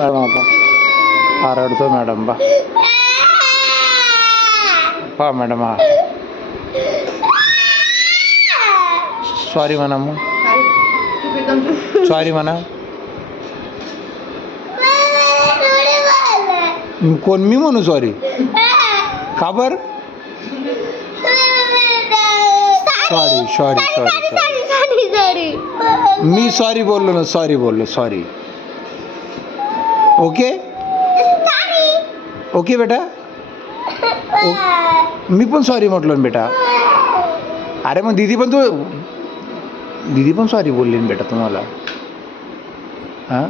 हा रडतो मॅडम पा मॅडम हा सॉरी म्हणा मग सॉरी म्हणा कोण मी म्हणू सॉरी का बर सॉरी सॉरी सॉरी सॉरी मी सॉरी बोललो ना सॉरी बोललो सॉरी ओके ओके बेटा मी पण सॉरी म्हटलो ना बेटा अरे मग दीदी पण सॉरी बोलली ना बेटा तुम्हाला हां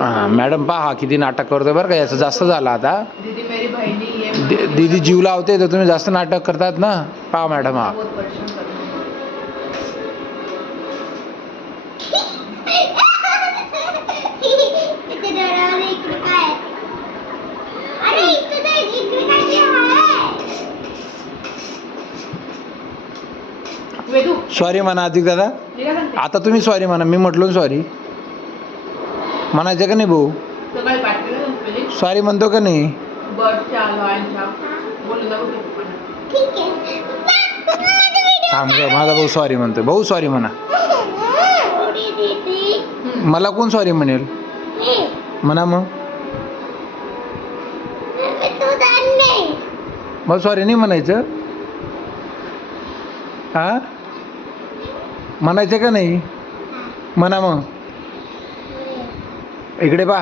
हां मॅडम पहा किती नाटक करतोय बरं का याचं जास्त झालं आता दीदी जीव लावते तर तुम्ही जास्त नाटक करतात ना पहा मॅडम हा सॉरी म्हणा अधिक दादा आता तुम्ही सॉरी म्हणा मी म्हटलो सॉरी म्हणायचं का नाही भाऊ सॉरी म्हणतो का नाही थांब ग माझा भाऊ सॉरी म्हणतोय भाऊ सॉरी म्हणा मला कोण सॉरी म्हणेल म्हणा मग सॉरी नाही म्हणायचं हा म्हणायचं का नाही म्हणा मग इकडे पा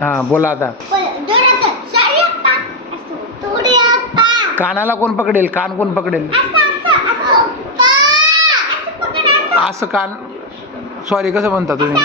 हां बोला आता कानाला कोण पकडेल कान कोण पकडेल असं कान सॉरी कसं म्हणता तुम्ही